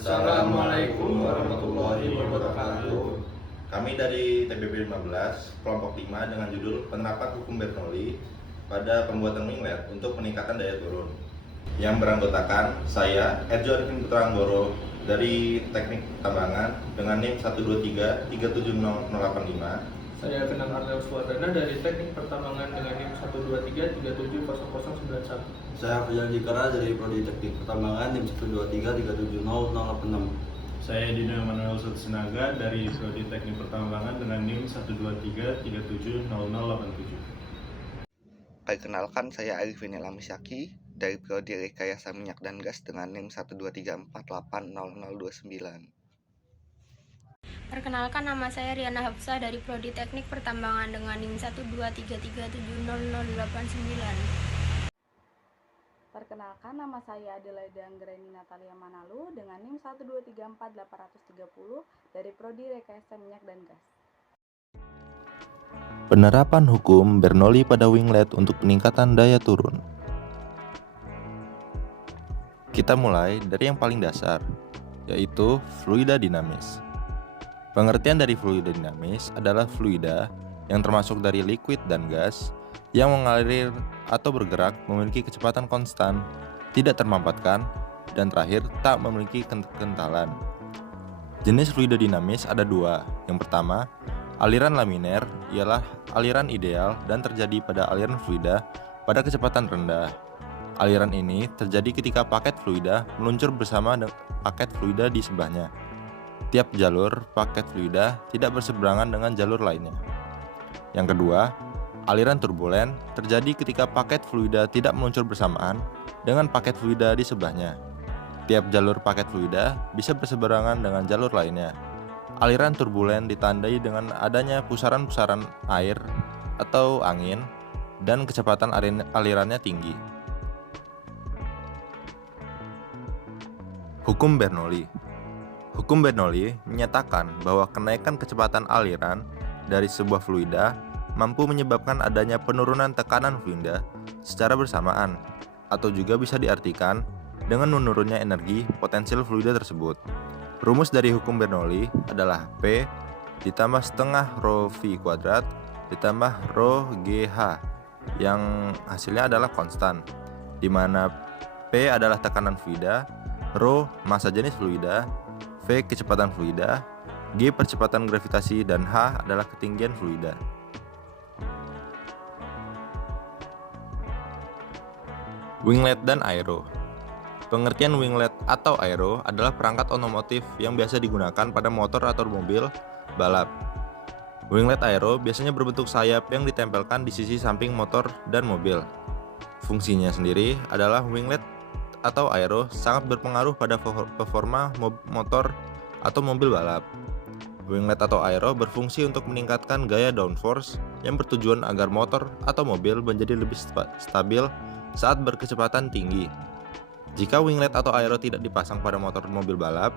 Assalamualaikum warahmatullahi wabarakatuh. Kami dari TBB 15, kelompok 5 dengan judul Penerapan Hukum Bernoulli pada pembuatan winglet untuk peningkatan daya turun. Yang beranggotakan saya, Erjo Arifin Putra Anggoro dari Teknik Tambangan dengan NIM 123-37085. Saya Kenal Arnel Suwardana dari Teknik Pertambangan dengan NIM 123-370091. Saya Fajar Jikara dari Prodi Teknik Pertambangan NIM 123-370-086. Saya Dina Manuel Sutsinaga dari Prodi Teknik Pertambangan dengan NIM 123-370087. Perkenalkan, saya Arifin Elamisyaki dari Prodi Rekayasa Minyak dan Gas dengan NIM 123480029. Perkenalkan, nama saya Riana Hafsah dari Prodi Teknik Pertambangan dengan NIM 123370089. Perkenalkan, nama saya Adelaida Anggreni Natalia Manalu dengan NIM 1234830 dari Prodi Rekayasa Minyak dan Gas. Penerapan hukum Bernoulli pada winglet untuk peningkatan daya turun. Kita mulai dari yang paling dasar, yaitu fluida dinamis. Pengertian dari fluida dinamis adalah fluida yang termasuk dari liquid dan gas yang mengalir atau bergerak memiliki kecepatan konstan, tidak termampatkan, dan terakhir tak memiliki kekentalan. Jenis fluida dinamis ada dua. Yang pertama, aliran laminer ialah aliran ideal dan terjadi pada aliran fluida pada kecepatan rendah. Aliran ini terjadi ketika paket fluida meluncur bersama paket fluida di sebelahnya. Tiap jalur paket fluida tidak berseberangan dengan jalur lainnya. Yang kedua, aliran turbulen terjadi ketika paket fluida tidak meluncur bersamaan dengan paket fluida di sebelahnya. Tiap jalur paket fluida bisa berseberangan dengan jalur lainnya. Aliran turbulen ditandai dengan adanya pusaran-pusaran air atau angin dan kecepatan alirannya tinggi. Hukum Bernoulli. Hukum Bernoulli menyatakan bahwa kenaikan kecepatan aliran dari sebuah fluida mampu menyebabkan adanya penurunan tekanan fluida secara bersamaan, atau juga bisa diartikan dengan menurunnya energi potensial fluida tersebut. Rumus dari hukum Bernoulli adalah P ditambah setengah rho V kuadrat ditambah rho GH, yang hasilnya adalah konstan, di mana P adalah tekanan fluida, rho massa jenis fluida, V kecepatan fluida, G percepatan gravitasi, dan H adalah ketinggian fluida. Winglet dan aero. Pengertian winglet atau aero adalah perangkat otomotif yang biasa digunakan pada motor atau mobil balap. Winglet aero biasanya berbentuk sayap yang ditempelkan di sisi samping motor dan mobil. Fungsinya sendiri adalah winglet atau aero sangat berpengaruh pada performa motor atau mobil balap. Winglet atau aero berfungsi untuk meningkatkan gaya downforce yang bertujuan agar motor atau mobil menjadi lebih stabil saat berkecepatan tinggi. Jika winglet atau aero tidak dipasang pada motor mobil balap,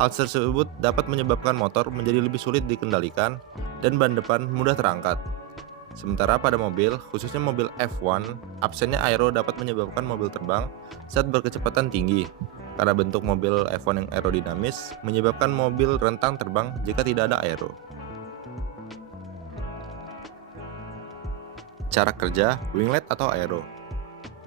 hal tersebut dapat menyebabkan motor menjadi lebih sulit dikendalikan dan ban depan mudah terangkat. Sementara pada mobil, khususnya mobil F1, absennya aero dapat menyebabkan mobil terbang saat berkecepatan tinggi. Karena bentuk mobil F1 yang aerodinamis menyebabkan mobil rentang terbang jika tidak ada aero. Cara kerja winglet atau aero.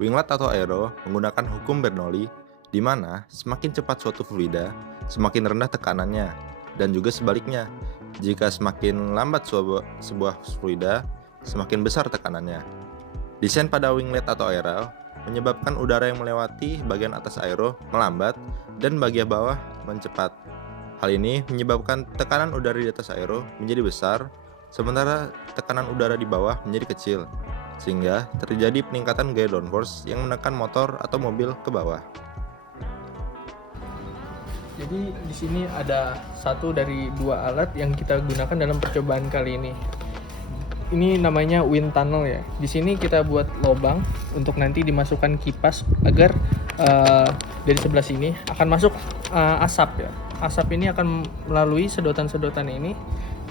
Winglet atau aero menggunakan hukum Bernoulli, di mana semakin cepat suatu fluida, semakin rendah tekanannya, dan juga sebaliknya. Jika semakin lambat sebuah fluida, semakin besar tekanannya. Desain pada winglet atau aero menyebabkan udara yang melewati bagian atas aero melambat dan bagian bawah mencepat. Hal ini menyebabkan tekanan udara di atas aero menjadi besar, sementara tekanan udara di bawah menjadi kecil, sehingga terjadi peningkatan gaya downforce yang menekan motor atau mobil ke bawah. Jadi di sini ada satu dari dua alat yang kita gunakan dalam percobaan kali ini. Ini namanya wind tunnel ya. Di sini kita buat lubang untuk nanti dimasukkan kipas agar dari sebelah sini akan masuk asap ya. Asap ini akan melalui sedotan-sedotan ini,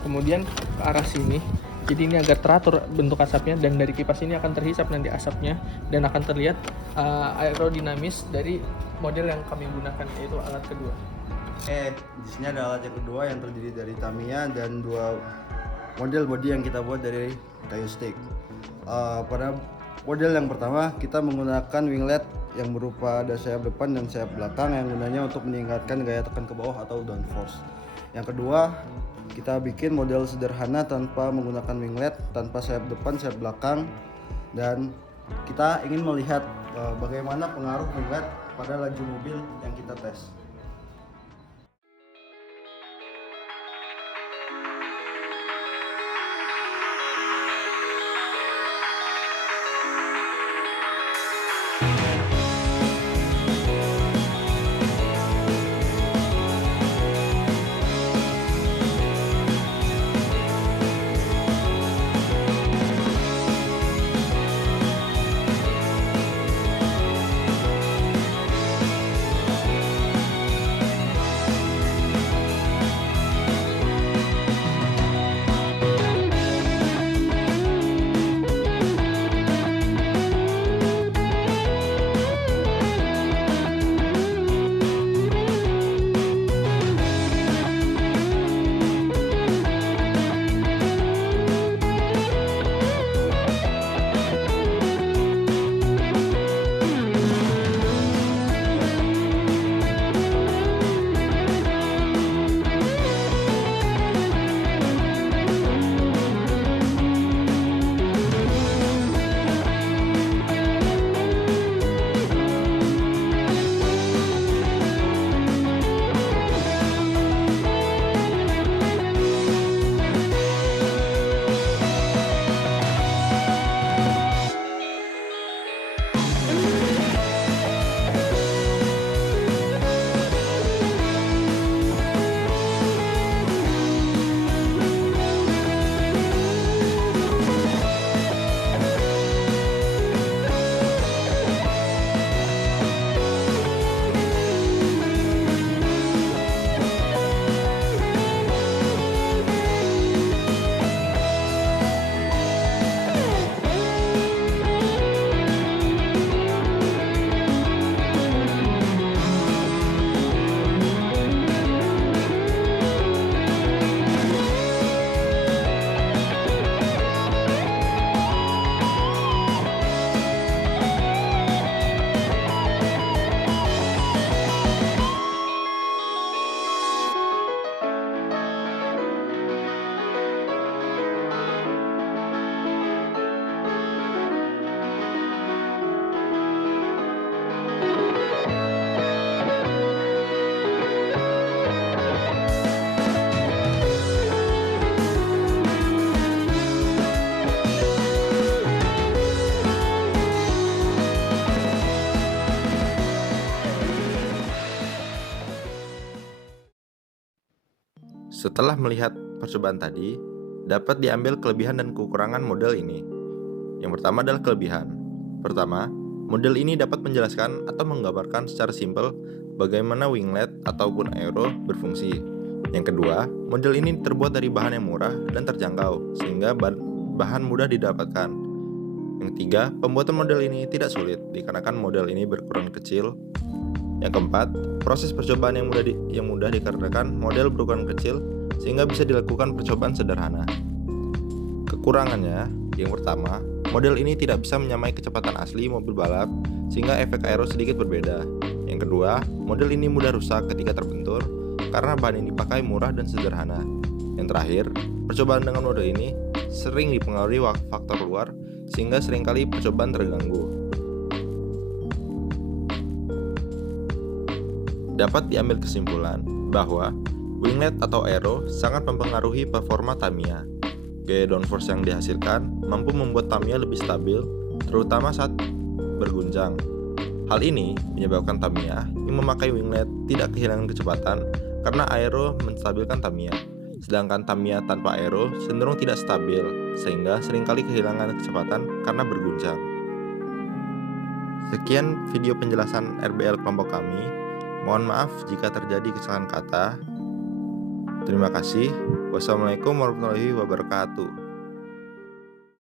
kemudian ke arah sini. Jadi ini agar teratur bentuk asapnya, dan dari kipas ini akan terhisap nanti asapnya dan akan terlihat aerodinamis dari model yang kami gunakan, yaitu alat kedua. Di sini ada alat yang kedua yang terdiri dari Tamiya dan dua model bodi yang kita buat dari kayu stick. Pada model yang pertama kita menggunakan winglet yang berupa ada sayap depan dan sayap belakang yang gunanya untuk meningkatkan gaya tekan ke bawah atau downforce. Yang kedua, kita bikin model sederhana tanpa menggunakan winglet, tanpa sayap depan, sayap belakang, dan kita ingin melihat bagaimana pengaruh winglet pada laju mobil yang kita tes. Setelah melihat percobaan tadi, dapat diambil kelebihan dan kekurangan model ini. Yang pertama adalah kelebihan. Pertama, model ini dapat menjelaskan atau menggambarkan secara simpel bagaimana winglet ataupun aero berfungsi. Yang kedua, model ini terbuat dari bahan yang murah dan terjangkau, sehingga bahan mudah didapatkan. Yang ketiga, pembuatan model ini tidak sulit, dikarenakan model ini berukuran kecil. Yang keempat, proses percobaan yang mudah dikarenakan model berukuran kecil, sehingga bisa dilakukan percobaan sederhana. Kekurangannya, yang pertama, model ini tidak bisa menyamai kecepatan asli mobil balap, sehingga efek aero sedikit berbeda. Yang kedua, model ini mudah rusak ketika terbentur, karena bahan yang dipakai murah dan sederhana. Yang terakhir, percobaan dengan model ini sering dipengaruhi faktor luar, sehingga seringkali percobaan terganggu. Dapat diambil kesimpulan bahwa winglet atau aero sangat mempengaruhi performa Tamiya. Gaya downforce yang dihasilkan mampu membuat Tamiya lebih stabil, terutama saat berguncang. Hal ini menyebabkan Tamiya yang memakai winglet tidak kehilangan kecepatan karena aero menstabilkan Tamiya. Sedangkan Tamiya tanpa aero cenderung tidak stabil, sehingga seringkali kehilangan kecepatan karena berguncang. Sekian video penjelasan RBL kelompok kami. Mohon maaf jika terjadi kesalahan kata. Terima kasih. Wassalamualaikum warahmatullahi wabarakatuh.